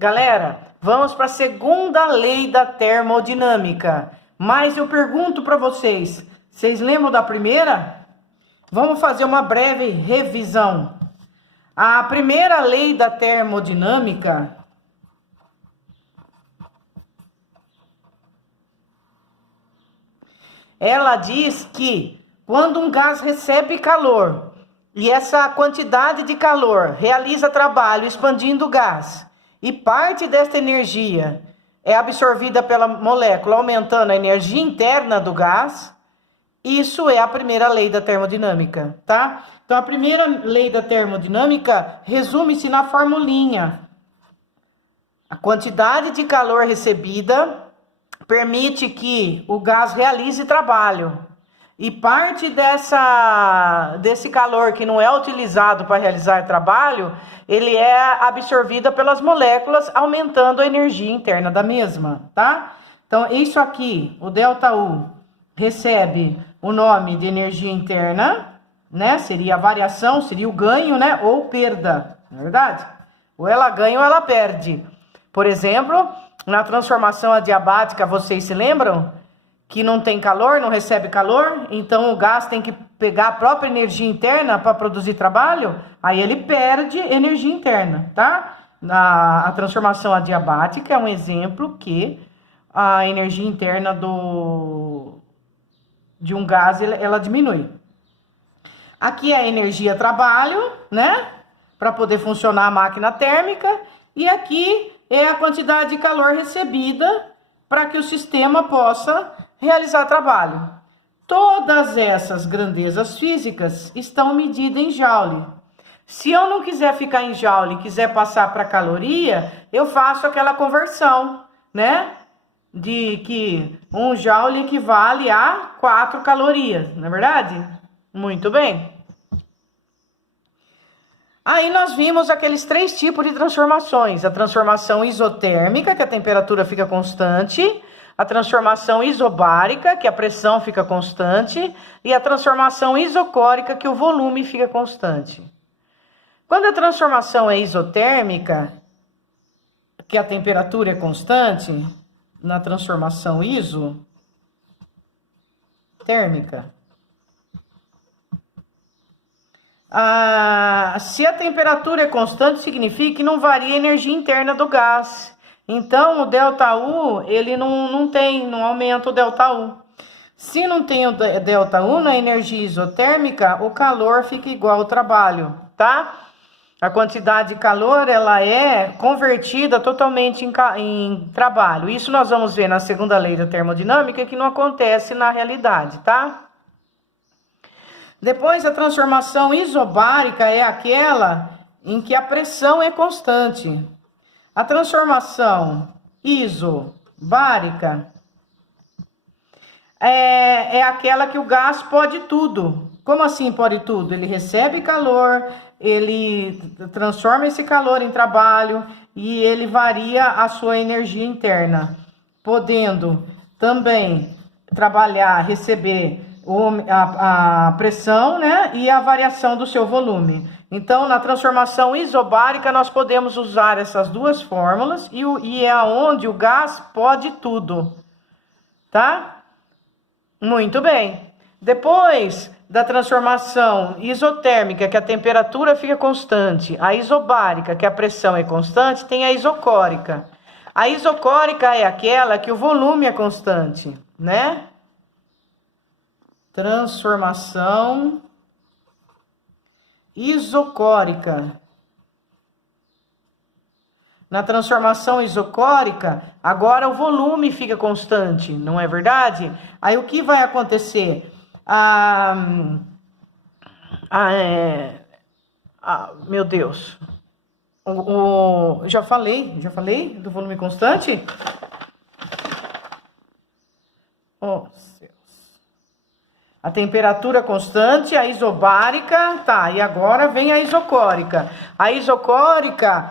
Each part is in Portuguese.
Galera, vamos para a segunda lei da termodinâmica. Mas eu pergunto para vocês, vocês lembram da primeira? Vamos fazer uma breve revisão. A primeira lei da termodinâmica ela diz que quando um gás recebe calor e essa quantidade de calor realiza trabalho expandindo o gás e parte desta energia é absorvida pela molécula, aumentando a energia interna do gás, isso é a primeira lei da termodinâmica, tá? Então, a primeira lei da termodinâmica resume-se na formulinha. A quantidade de calor recebida permite que o gás realize trabalho. E parte desse calor que não é utilizado para realizar trabalho, ele é absorvido pelas moléculas, aumentando a energia interna da mesma, tá? Então, isso aqui, o ΔU, recebe o nome de energia interna, né? Seria a variação, seria o ganho, né? Ou perda, não é verdade? Ou ela ganha ou ela perde. Por exemplo, na transformação adiabática, vocês se lembram? Que não tem calor, não recebe calor, então o gás tem que pegar a própria energia interna para produzir trabalho, aí ele perde energia interna, tá? A transformação adiabática é um exemplo que a energia interna de um gás, ela diminui. Aqui é a energia trabalho, né? Para poder funcionar a máquina térmica, e aqui é a quantidade de calor recebida para que o sistema possa realizar trabalho. Todas essas grandezas físicas estão medidas em joule. Se eu não quiser ficar em joule e quiser passar para caloria, eu faço aquela conversão, né? De que 1 joule equivale a 4 calorias, não é verdade? Muito bem. Aí nós vimos aqueles 3 tipos de transformações. A transformação isotérmica, que a temperatura fica constante. A transformação isobárica, que a pressão fica constante. E a transformação isocórica, que o volume fica constante. Quando a transformação é isotérmica, que a temperatura é constante, na transformação isotérmica, se a temperatura é constante, significa que não varia a energia interna do gás. Então, o ΔU, ele não aumenta o ΔU. Se não tem o ΔU na energia isotérmica, o calor fica igual ao trabalho, tá? A quantidade de calor, ela é convertida totalmente em trabalho. Isso nós vamos ver na segunda lei da termodinâmica, que não acontece na realidade, tá? Depois, a transformação isobárica é aquela em que a pressão é constante. A transformação isobárica é aquela que o gás pode tudo. Como assim pode tudo? Ele recebe calor, ele transforma esse calor em trabalho e ele varia a sua energia interna, podendo também trabalhar, receber a pressão, né, e a variação do seu volume. Então, na transformação isobárica, nós podemos usar essas duas fórmulas e é onde o gás pode tudo, tá? Muito bem. Depois da transformação isotérmica, que a temperatura fica constante, a isobárica, que a pressão é constante, tem a isocórica. A isocórica é aquela que o volume é constante, né? Transformação isocórica. Na transformação isocórica, agora o volume fica constante, não é verdade? Aí o que vai acontecer? Meu Deus. Já falei do volume constante? Oh, a temperatura constante, a isobárica, tá, e agora vem a isocórica. A isocórica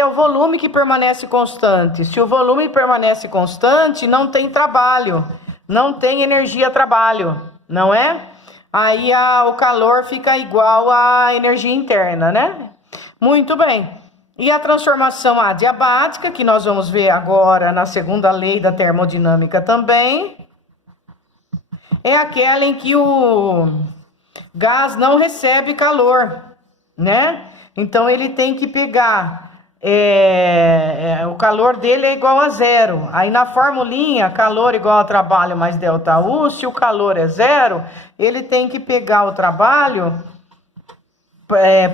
é o volume que permanece constante. Se o volume permanece constante, não tem trabalho, não tem energia trabalho, não é? Aí o calor fica igual à energia interna, né? Muito bem. E a transformação adiabática, que nós vamos ver agora na segunda lei da termodinâmica também, é aquela em que o gás não recebe calor, né? Então ele tem que pegar, o calor dele é igual a zero. Aí na formulinha, calor igual a trabalho mais delta U, se o calor é zero, ele tem que pegar o trabalho,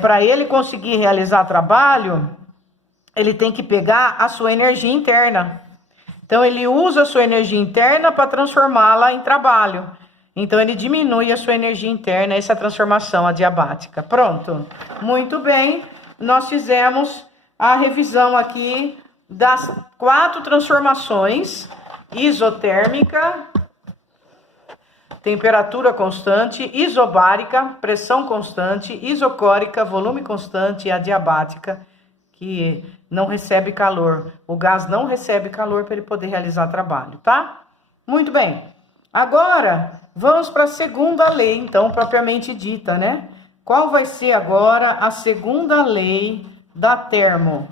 para ele conseguir realizar trabalho, ele tem que pegar a sua energia interna. Então ele usa a sua energia interna para transformá-la em trabalho. Então ele diminui a sua energia interna, essa transformação adiabática. Pronto. Muito bem. Nós fizemos a revisão aqui das 4 transformações: isotérmica, temperatura constante; isobárica, pressão constante; isocórica, volume constante; e adiabática, que não recebe calor. O gás não recebe calor para ele poder realizar trabalho, tá? Muito bem. Agora, vamos para a segunda lei, então, propriamente dita, né? Qual vai ser agora a segunda lei da termo?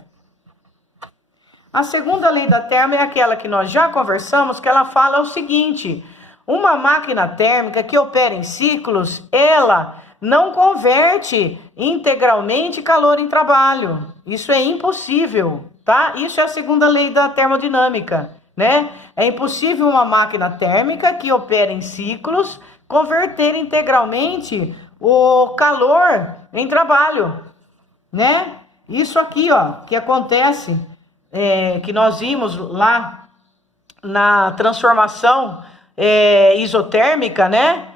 A segunda lei da termo é aquela que nós já conversamos, que ela fala o seguinte: uma máquina térmica que opera em ciclos, ela não converte integralmente calor em trabalho. Isso é impossível, tá? Isso é a segunda lei da termodinâmica, né? É impossível uma máquina térmica que opera em ciclos converter integralmente o calor em trabalho, né? Isso aqui, ó, que acontece, que nós vimos lá na transformação isotérmica, né?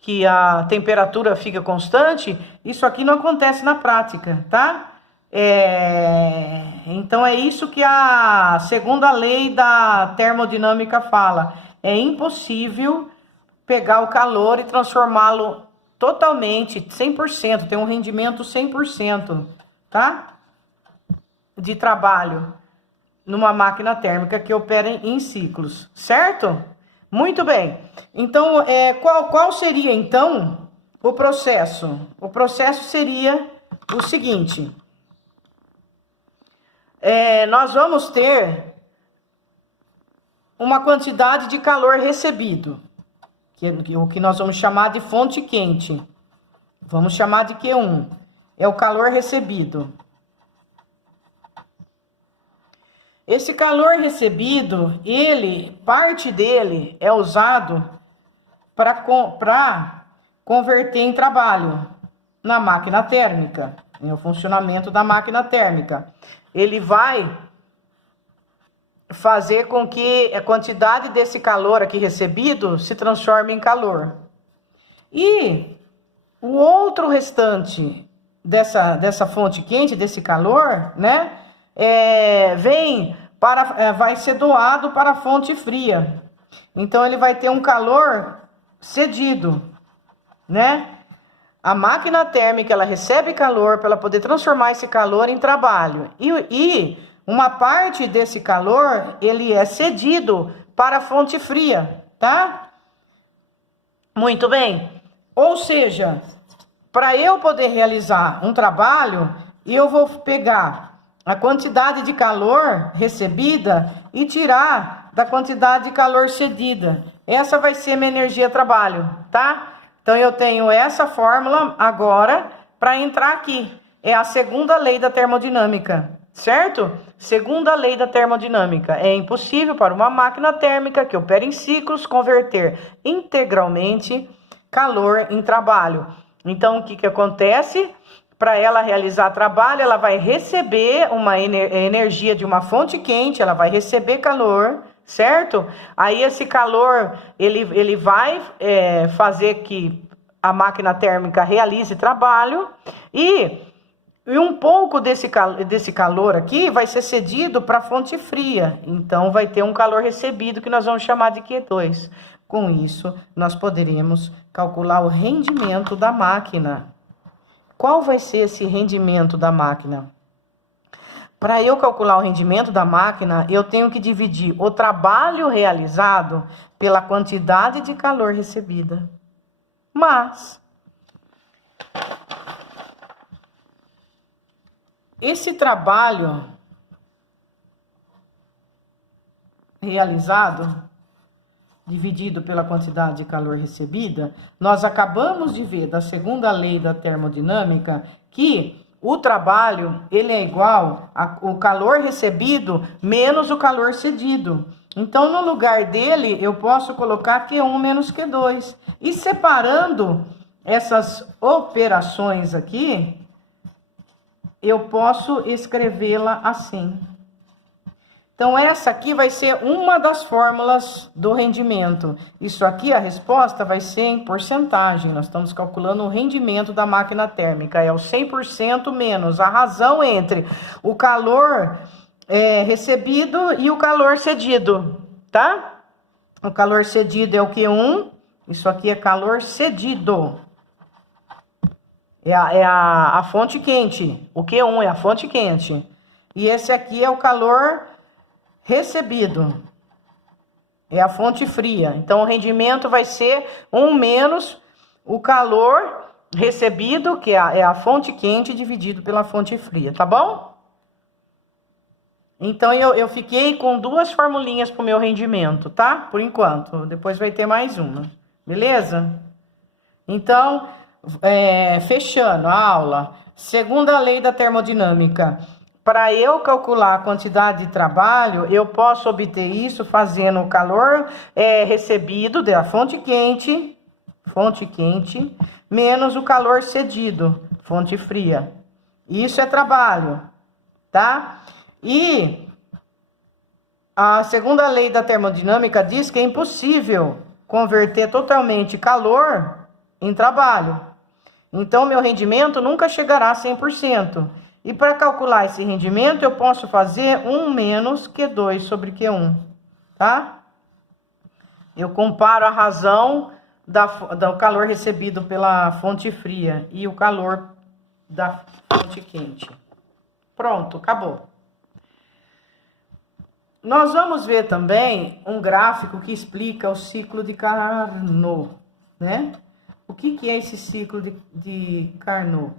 Que a temperatura fica constante, isso aqui não acontece na prática, tá? Então é isso que a segunda lei da termodinâmica fala. É impossível pegar o calor e transformá-lo totalmente, 100%, ter um rendimento 100%, tá? De trabalho numa máquina térmica que opera em ciclos, certo? Muito bem. Então, qual seria, então, o processo? O processo seria o seguinte: nós vamos ter uma quantidade de calor recebido, o que nós vamos chamar de fonte quente. Vamos chamar de Q1. É o calor recebido. Esse calor recebido, parte dele é usado para converter em trabalho na máquina térmica, no funcionamento da máquina térmica. Ele vai fazer com que a quantidade desse calor aqui recebido se transforme em calor. E o outro restante dessa fonte quente, desse calor, né? Vai ser doado para a fonte fria. Então ele vai ter um calor cedido, né? A máquina térmica, ela recebe calor para ela poder transformar esse calor em trabalho. E uma parte desse calor, ele é cedido para a fonte fria, tá? Muito bem. Ou seja, para eu poder realizar um trabalho, eu vou pegar a quantidade de calor recebida e tirar da quantidade de calor cedida. Essa vai ser minha energia trabalho, tá? Então eu tenho essa fórmula agora para entrar aqui. É a segunda lei da termodinâmica, certo? Segunda lei da termodinâmica. É impossível para uma máquina térmica que opera em ciclos converter integralmente calor em trabalho. Então o que acontece? Para ela realizar trabalho, ela vai receber uma energia de uma fonte quente, ela vai receber calor, certo? Aí esse calor, ele vai fazer que a máquina térmica realize trabalho e um pouco desse calor aqui vai ser cedido para a fonte fria. Então vai ter um calor recebido que nós vamos chamar de Q2. Com isso, nós poderemos calcular o rendimento da máquina. Qual vai ser esse rendimento da máquina? Para eu calcular o rendimento da máquina, eu tenho que dividir o trabalho realizado pela quantidade de calor recebida. Mas esse trabalho realizado, dividido pela quantidade de calor recebida, nós acabamos de ver da segunda lei da termodinâmica que o trabalho ele é igual ao calor recebido menos o calor cedido. Então, no lugar dele, eu posso colocar Q1 menos Q2. E separando essas operações aqui, eu posso escrevê-la assim. Então, essa aqui vai ser uma das fórmulas do rendimento. Isso aqui, a resposta vai ser em porcentagem. Nós estamos calculando o rendimento da máquina térmica. É o 100% menos a razão entre o calor recebido e o calor cedido, tá? O calor cedido é o Q1. Isso aqui é calor cedido. É a fonte quente. O Q1 é a fonte quente. E esse aqui é o calor recebido. É a fonte fria. Então, o rendimento vai ser 1 menos o calor recebido, que é a fonte quente, dividido pela fonte fria, tá bom? Então, eu fiquei com 2 formulinhas para o meu rendimento, tá? Por enquanto. Depois vai ter mais uma. Beleza? Então, fechando a aula. Segunda lei da termodinâmica. Para eu calcular a quantidade de trabalho, eu posso obter isso fazendo o calor recebido da fonte quente, menos o calor cedido, fonte fria. Isso é trabalho, tá? E a segunda lei da termodinâmica diz que é impossível converter totalmente calor em trabalho. Então, meu rendimento nunca chegará a 100%. E para calcular esse rendimento, eu posso fazer 1 menos Q2 sobre Q1, tá? Eu comparo a razão do calor recebido pela fonte fria e o calor da fonte quente. Pronto, acabou. Nós vamos ver também um gráfico que explica o ciclo de Carnot, né? O que é esse ciclo de Carnot?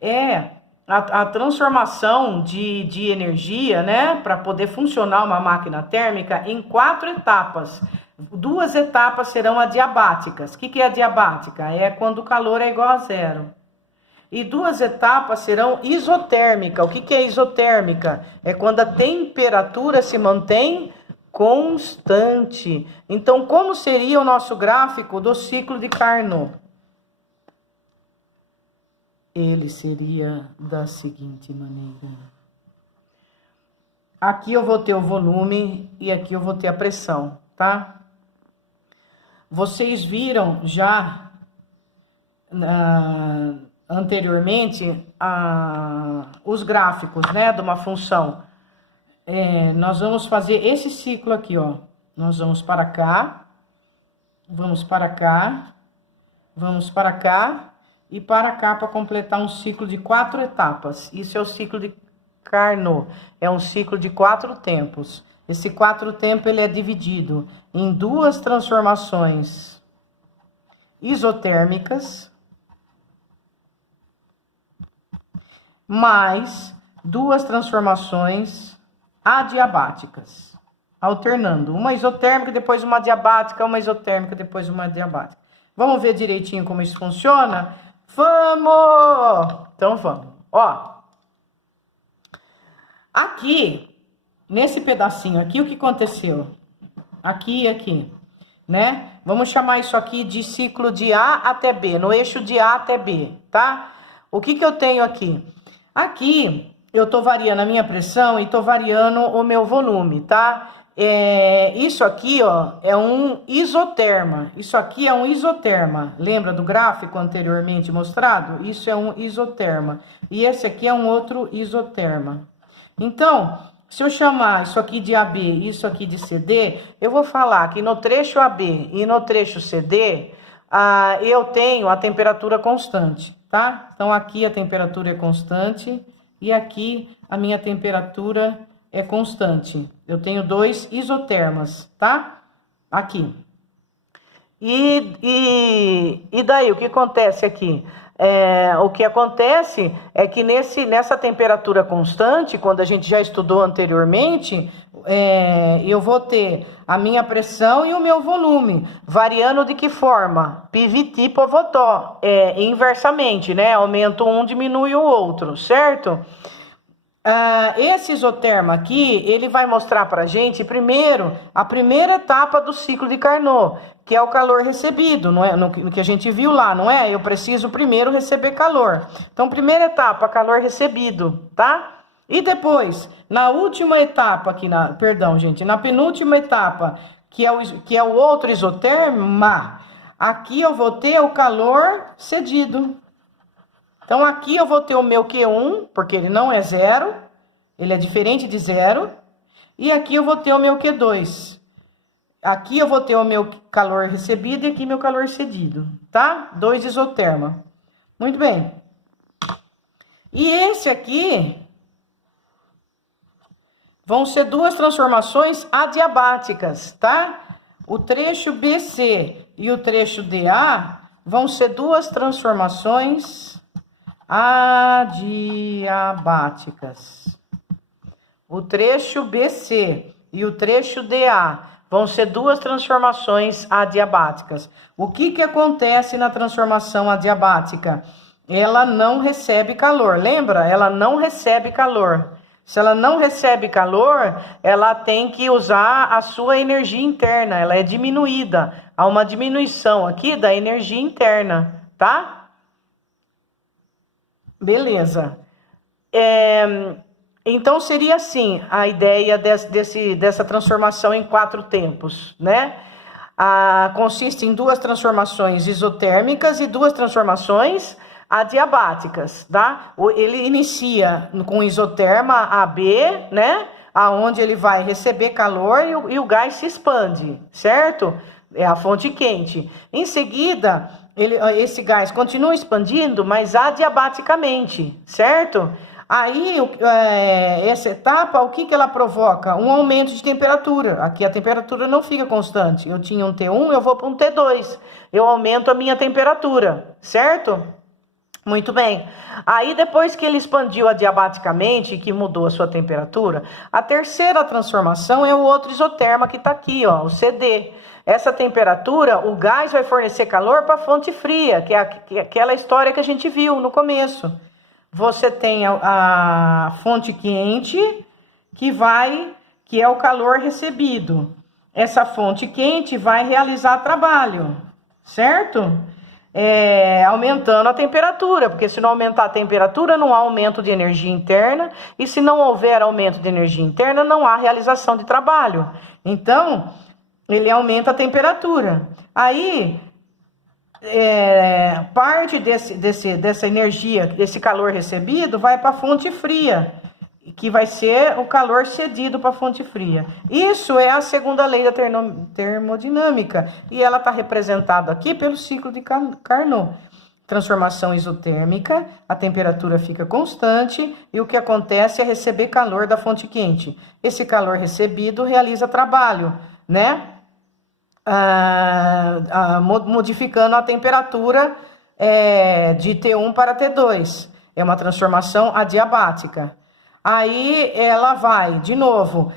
É a transformação de energia, né, para poder funcionar uma máquina térmica em 4 etapas. 2 etapas serão adiabáticas. O que é adiabática? É quando o calor é igual a 0. E 2 etapas serão isotérmica. O que é isotérmica? É quando a temperatura se mantém constante. Então, como seria o nosso gráfico do ciclo de Carnot? Ele seria da seguinte maneira. Aqui eu vou ter o volume e aqui eu vou ter a pressão, tá? Vocês viram já anteriormente os gráficos, né, de uma função. Nós vamos fazer esse ciclo aqui, ó. Nós vamos para cá, vamos para cá, vamos para cá. E para cá, para completar um ciclo de 4 etapas. Isso é o ciclo de Carnot. É um ciclo de 4 tempos. Esse 4 tempos ele é dividido em 2 transformações isotérmicas, mais 2 transformações adiabáticas. Alternando. Uma isotérmica, depois uma adiabática, uma isotérmica, depois uma adiabática. Vamos ver direitinho como isso funciona? Vamos! Então vamos. Ó. Aqui, nesse pedacinho aqui, o que aconteceu? Aqui e aqui, né? Vamos chamar isso aqui de ciclo de A até B, no eixo de A até B, tá? O que eu tenho aqui? Aqui, eu tô variando a minha pressão e tô variando o meu volume, tá? Isso aqui, ó, é um isoterma. Isso aqui é um isoterma. Lembra do gráfico anteriormente mostrado? Isso é um isoterma. E esse aqui é um outro isoterma. Então, se eu chamar isso aqui de AB e isso aqui de CD, eu vou falar que no trecho AB e no trecho CD, eu tenho a temperatura constante, tá? Então, aqui a temperatura é constante e aqui a minha temperatura é constante. Eu tenho 2 isotermas, tá? Aqui. E daí, o que acontece aqui? O que acontece é que nessa temperatura constante, quando a gente já estudou anteriormente, eu vou ter a minha pressão e o meu volume, variando de que forma? PVT por Votó, inversamente, né? Aumenta um, diminui o outro, certo? Esse isotermo aqui, ele vai mostrar pra gente, primeiro, a primeira etapa do ciclo de Carnot, que é o calor recebido, não é? No que a gente viu lá, não é? Eu preciso primeiro receber calor. Então, primeira etapa, calor recebido, tá? E depois, na última etapa aqui, na penúltima etapa, que é o outro isoterma, aqui eu vou ter o calor cedido. Então, aqui eu vou ter o meu Q1, porque ele não é zero, ele é diferente de zero. E aqui eu vou ter o meu Q2. Aqui eu vou ter o meu calor recebido e aqui meu calor cedido, tá? 2 isoterma. Muito bem. E esse aqui vão ser 2 transformações adiabáticas, tá? O trecho BC e o trecho DA vão ser 2 transformações adiabáticas. O trecho BC e o trecho DA vão ser 2 transformações adiabáticas. O que acontece na transformação adiabática? Ela não recebe calor, lembra? Ela não recebe calor. Se ela não recebe calor, ela tem que usar a sua energia interna, ela é diminuída. Há uma diminuição aqui da energia interna, tá? Beleza. Então, seria assim a ideia dessa transformação em 4 tempos, né? Consiste em 2 transformações isotérmicas e 2 transformações adiabáticas, tá? Ele inicia com isoterma AB, né? Aonde ele vai receber calor e o gás se expande, certo? É a fonte quente. Em seguida, esse gás continua expandindo, mas adiabaticamente, certo? Aí, essa etapa, o que ela provoca? Um aumento de temperatura. Aqui a temperatura não fica constante. Eu tinha um T1, eu vou para um T2. Eu aumento a minha temperatura, certo? Muito bem. Aí, depois que ele expandiu adiabaticamente, que mudou a sua temperatura, a terceira transformação é o outro isoterma que está aqui, ó, o CD. Essa temperatura, o gás vai fornecer calor para a fonte fria, que é aquela história que a gente viu no começo. Você tem a fonte quente, que é o calor recebido. Essa fonte quente vai realizar trabalho, certo? Aumentando a temperatura, porque se não aumentar a temperatura, não há aumento de energia interna, e se não houver aumento de energia interna, não há realização de trabalho. Então, ele aumenta a temperatura. Aí, parte dessa energia, desse calor recebido, vai para a fonte fria, que vai ser o calor cedido para a fonte fria. Isso é a segunda lei da termodinâmica, e ela está representada aqui pelo ciclo de Carnot. Transformação isotérmica, a temperatura fica constante, e o que acontece é receber calor da fonte quente. Esse calor recebido realiza trabalho, né? Modificando a temperatura de T1 para T2. É uma transformação adiabática. Aí ela vai, de novo,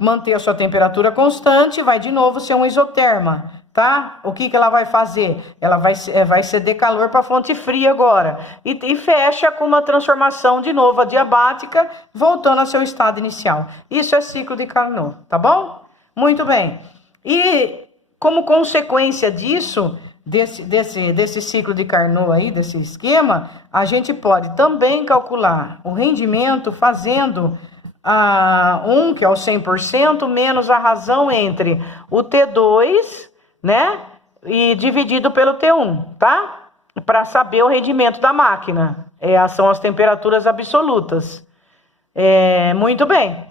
manter a sua temperatura constante, vai de novo ser um isoterma, tá? O que ela vai fazer? Ela vai ceder calor para a fonte fria agora. E fecha com uma transformação de novo adiabática, voltando ao seu estado inicial. Isso é ciclo de Carnot, tá bom? Muito bem. E como consequência disso, desse ciclo de Carnot aí, desse esquema, a gente pode também calcular o rendimento fazendo que é o 100%, menos a razão entre o T2, né, e dividido pelo T1, tá? Para saber o rendimento da máquina. São as temperaturas absolutas. Muito bem.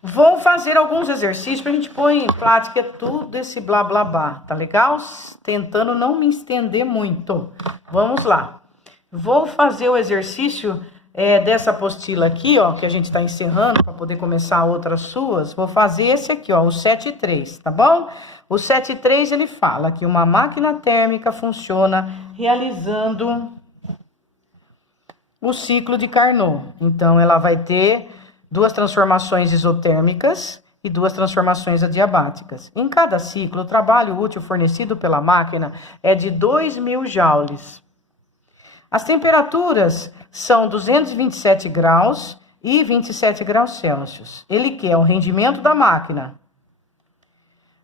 Vou fazer alguns exercícios para a gente pôr em prática tudo esse blá blá blá, tá legal? Tentando não me estender muito. Vamos lá. Vou fazer o exercício dessa apostila aqui, ó, que a gente está encerrando para poder começar outras suas, vou fazer esse aqui, ó, o 7.3, tá bom? O 7.3 ele fala que uma máquina térmica funciona realizando o ciclo de Carnot. Então, ela vai ter 2 transformações isotérmicas e 2 transformações adiabáticas. Em cada ciclo, o trabalho útil fornecido pela máquina é de 2.000 joules. As temperaturas são 227 graus e 27 graus Celsius. Ele quer o rendimento da máquina,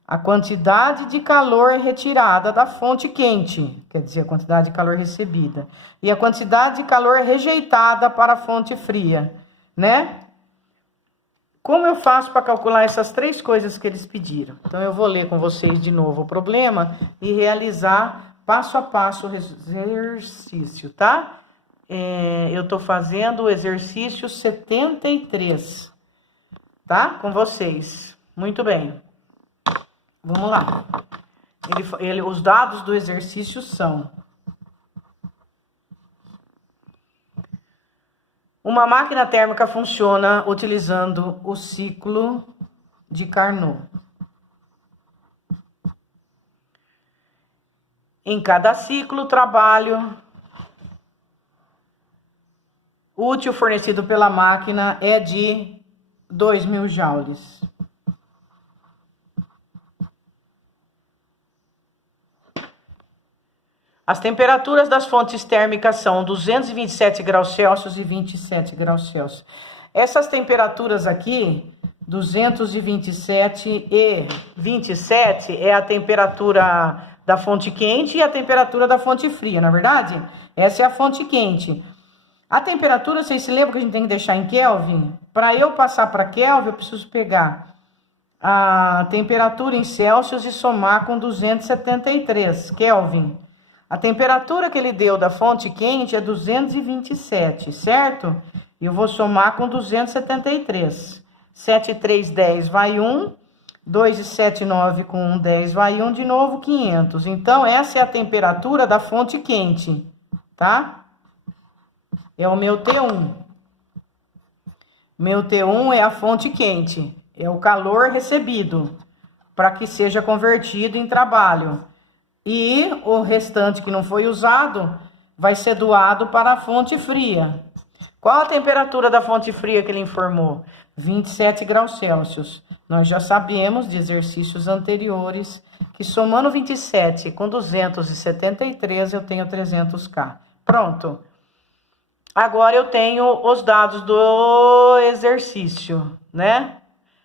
a quantidade de calor retirada da fonte quente, quer dizer, a quantidade de calor recebida, e a quantidade de calor rejeitada para a fonte fria, né? Como eu faço para calcular essas 3 coisas que eles pediram? Então, eu vou ler com vocês de novo o problema e realizar passo a passo o exercício, tá? Eu tô fazendo o exercício 73, tá? Com vocês. Muito bem. Vamos lá. Os dados do exercício são: uma máquina térmica funciona utilizando o ciclo de Carnot. Em cada ciclo, o trabalho útil fornecido pela máquina é de 2.000 joules. As temperaturas das fontes térmicas são 227 graus Celsius e 27 graus Celsius. Essas temperaturas aqui, 227 e 27, é a temperatura da fonte quente e a temperatura da fonte fria, na verdade? Essa é a fonte quente. A temperatura, vocês se lembram que a gente tem que deixar em Kelvin? Para eu passar para Kelvin, eu preciso pegar a temperatura em Celsius e somar com 273 Kelvin. A temperatura que ele deu da fonte quente é 227, certo? E eu vou somar com 273. 7 e 3, 10, vai 1. 2 e 7, 9, com 1, 10, vai 1 de novo, 500. Então, essa é a temperatura da fonte quente, tá? É o meu T1. Meu T1 é a fonte quente. É o calor recebido para que seja convertido em trabalho. E o restante que não foi usado vai ser doado para a fonte fria. Qual a temperatura da fonte fria que ele informou? 27 graus Celsius. Nós já sabemos de exercícios anteriores que somando 27 com 273 eu tenho 300K. Pronto. Agora eu tenho os dados do exercício, né?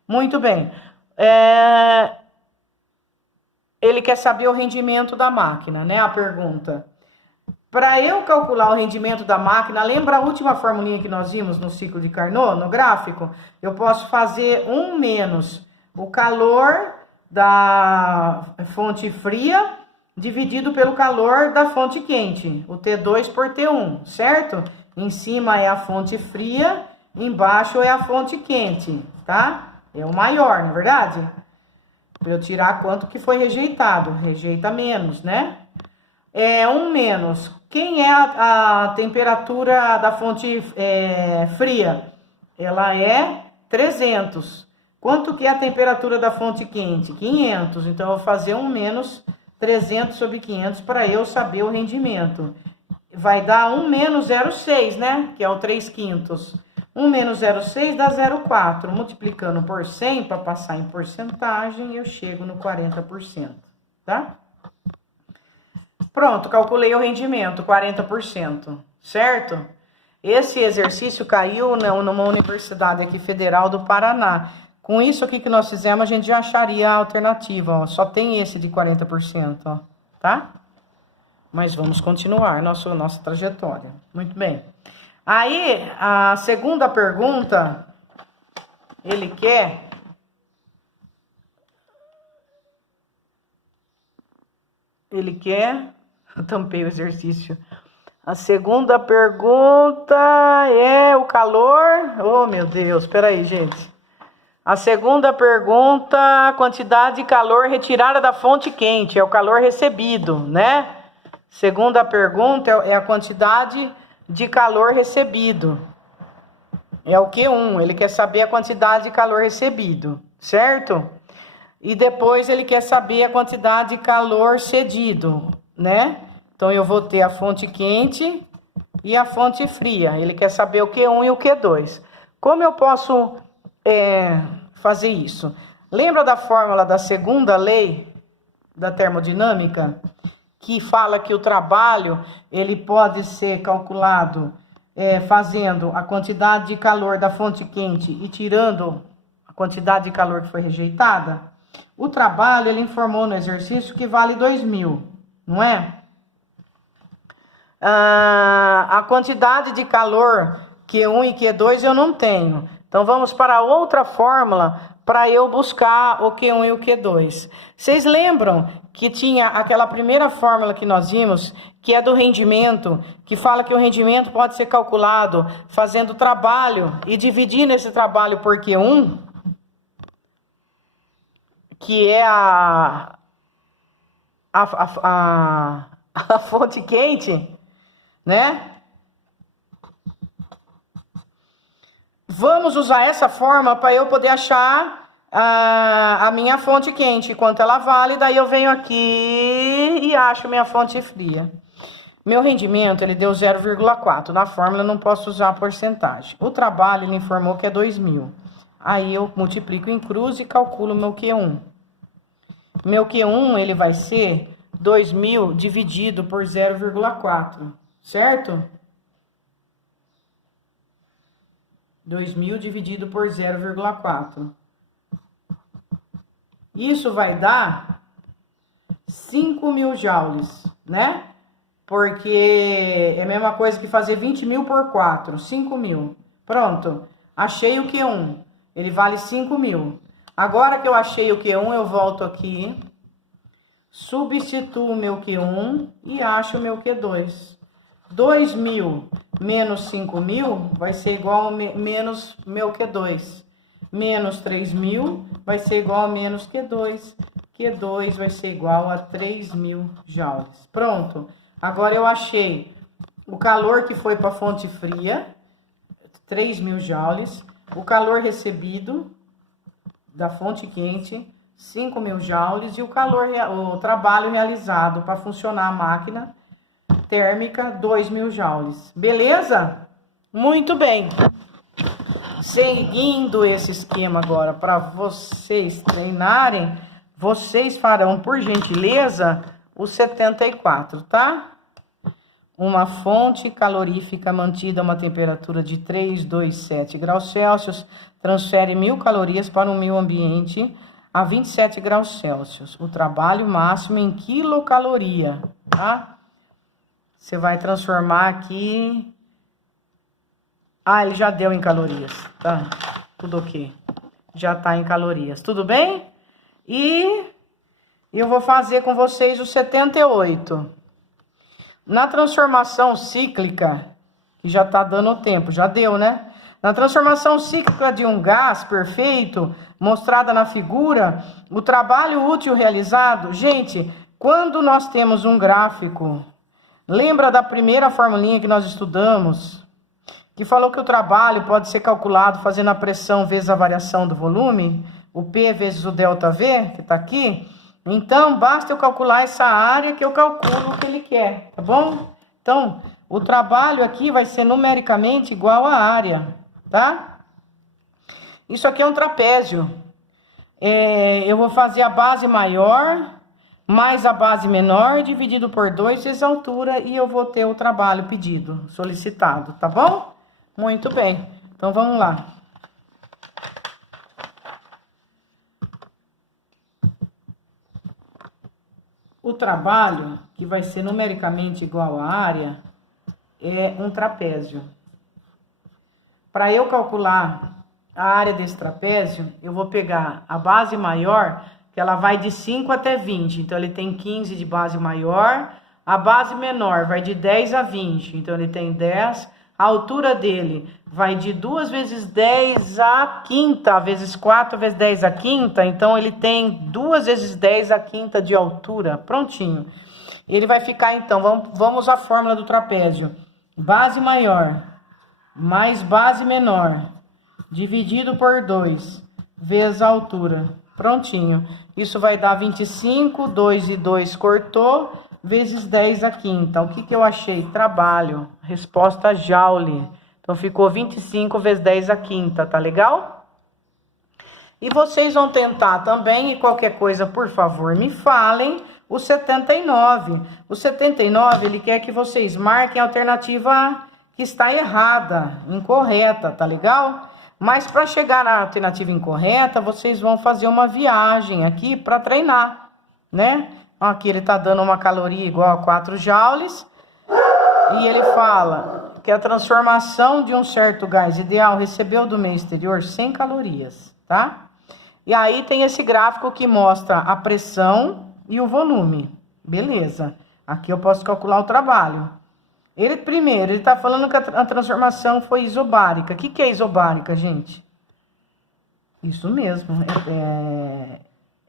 Muito bem. Ele quer saber o rendimento da máquina, né? A pergunta. Para eu calcular o rendimento da máquina, lembra a última formulinha que nós vimos no ciclo de Carnot, no gráfico? Eu posso fazer 1 menos o calor da fonte fria dividido pelo calor da fonte quente, o T2 por T1, certo? Em cima é a fonte fria, embaixo é a fonte quente, tá? É o maior, não é verdade? Para eu tirar quanto que foi rejeitado. Rejeita menos, né? 1 menos. Quem é a temperatura da fonte fria? Ela é 300. Quanto que é a temperatura da fonte quente? 500. Então, eu vou fazer 1 menos 300 sobre 500 para eu saber o rendimento. Vai dar 1 menos 0,6, né? Que é o 3/5. 1 menos 0,6 dá 0,4. Multiplicando por 100 para passar em porcentagem, eu chego no 40%, tá? Pronto, calculei o rendimento, 40%, certo? Esse exercício caiu numa universidade aqui federal do Paraná. Com isso aqui que nós fizemos, a gente já acharia a alternativa, ó. Só tem esse de 40%, ó, tá? Mas vamos continuar nossa trajetória. Muito bem. Aí, a segunda pergunta, ele quer... Eu tampei o exercício. A segunda pergunta é o calor... Oh, meu Deus, espera aí, gente. A segunda pergunta, a quantidade de calor retirada da fonte quente, é o calor recebido, né? Segunda pergunta é a quantidade de calor recebido. É o Q1, ele quer saber a quantidade de calor recebido, certo? E depois ele quer saber a quantidade de calor cedido, né? Então eu vou ter a fonte quente e a fonte fria. Ele quer saber o Q1 e o Q2. Como eu posso fazer isso? Lembra da fórmula da segunda lei da termodinâmica? Que fala que o trabalho ele pode ser calculado fazendo a quantidade de calor da fonte quente e tirando a quantidade de calor que foi rejeitada? O trabalho, ele informou no exercício que vale 2.000, não é? A quantidade de calor Q1 e Q2 eu não tenho. Então, vamos para outra fórmula para eu buscar o Q1 e o Q2. Vocês lembram que tinha aquela primeira fórmula que nós vimos, que é do rendimento, que fala que o rendimento pode ser calculado fazendo trabalho e dividindo esse trabalho por Q1, que é a fonte quente, né? Vamos usar essa forma para eu poder achar a minha fonte quente, quanto ela vale. Daí eu venho aqui e acho minha fonte fria. Meu rendimento, ele deu 0,4. Na fórmula eu não posso usar a porcentagem. O trabalho, ele informou que é 2.000. Aí eu multiplico em cruz e calculo meu Q1. Meu Q1, ele vai ser 2.000 dividido por 0,4, certo? 2.000 dividido por 0,4. Isso vai dar 5.000 joules, né? Porque é a mesma coisa que fazer 20.000 por 4, 5.000. Pronto, achei o Q1, ele vale 5.000. Agora que eu achei o Q1, eu volto aqui, substituo o meu Q1 e acho o meu Q2. 2.000 menos 5.000 vai ser igual a menos meu Q2. Menos 3.000 vai ser igual a menos Q2. Q2 vai ser igual a 3.000 joules. Pronto. Agora eu achei o calor que foi para a fonte fria, 3.000 joules. O calor recebido da fonte quente, 5.000 joules. E o trabalho realizado para funcionar a máquina térmica, 2.000 joules. Beleza? Muito bem. Seguindo esse esquema agora para vocês treinarem, vocês farão, por gentileza, o 74, tá? Uma fonte calorífica mantida a uma temperatura de 327 graus Celsius transfere 1.000 calorias para um meio ambiente a 27 graus Celsius. O trabalho máximo em quilocaloria, tá? Você vai transformar aqui... ele já deu em calorias, tá? Tudo ok. Já tá em calorias, tudo bem? E eu vou fazer com vocês o 78. Na transformação cíclica, que já tá dando tempo, já deu, né? Na transformação cíclica de um gás perfeito, mostrada na figura, o trabalho útil realizado... Gente, quando nós temos um gráfico... Lembra da primeira formulinha que nós estudamos? Que falou que o trabalho pode ser calculado fazendo a pressão vezes a variação do volume, o P vezes o ΔV, que está aqui. Então, basta eu calcular essa área que eu calculo o que ele quer, tá bom? Então, o trabalho aqui vai ser numericamente igual à área, tá? Isso aqui é um trapézio. Eu vou fazer a base maior mais a base menor dividido por 2 vezes a altura e eu vou ter o trabalho pedido, solicitado, tá bom? Muito bem, então vamos lá. O trabalho, que vai ser numericamente igual à área, é um trapézio. Para eu calcular a área desse trapézio, eu vou pegar a base maior, que ela vai de 5 até 20, então ele tem 15 de base maior. A base menor vai de 10 a 20, então ele tem 10. A altura dele vai de 2 vezes 10 à quinta, vezes 4 vezes 10 à quinta, então ele tem 2 vezes 10 à quinta de altura, prontinho. Ele vai ficar, então, vamos à fórmula do trapézio. base maior mais base menor, dividido por 2, vezes a altura. Prontinho. Isso vai dar 25, 2 e 2 cortou, vezes 10 a quinta. O que que eu achei? Trabalho. Resposta Joule. Então, ficou 25 vezes 10 a quinta, tá legal? E vocês vão tentar também, e qualquer coisa, por favor, me falem, o 79. O 79, ele quer que vocês marquem a alternativa que está errada, incorreta, tá legal? Mas para chegar na alternativa incorreta, vocês vão fazer uma viagem aqui para treinar, né? Aqui ele tá dando uma caloria igual a 4 joules. E ele fala que a transformação de um certo gás ideal recebeu do meio exterior 100 calorias, tá? E aí tem esse gráfico que mostra a pressão e o volume. Beleza. Aqui eu posso calcular o trabalho. Ele está falando que a transformação foi isobárica. O que é isobárica, gente? Isso mesmo,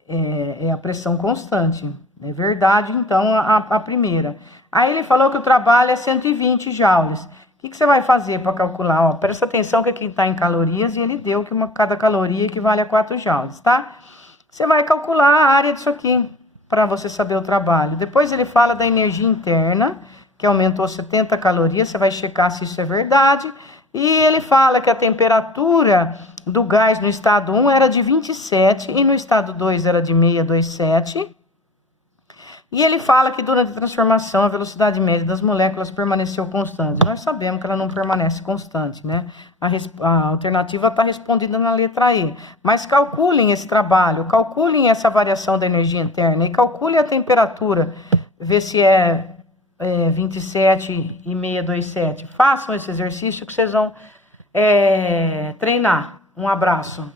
é a pressão constante. É verdade, então, a primeira. Aí ele falou que o trabalho é 120 joules. O que você vai fazer para calcular? Ó, presta atenção que aqui está em calorias e ele deu que cada caloria equivale a 4 joules, tá? Você vai calcular a área disso aqui, para você saber o trabalho. Depois ele fala da energia interna, que aumentou 70 calorias, você vai checar se isso é verdade. E ele fala que a temperatura do gás no estado 1 era de 27 e no estado 2 era de 627. E ele fala que durante a transformação a velocidade média das moléculas permaneceu constante. Nós sabemos que ela não permanece constante, né? A alternativa está respondida na letra E. Mas calculem esse trabalho, calculem essa variação da energia interna e calculem a temperatura, ver se é 27,627. Façam esse exercício que vocês vão treinar. Um abraço.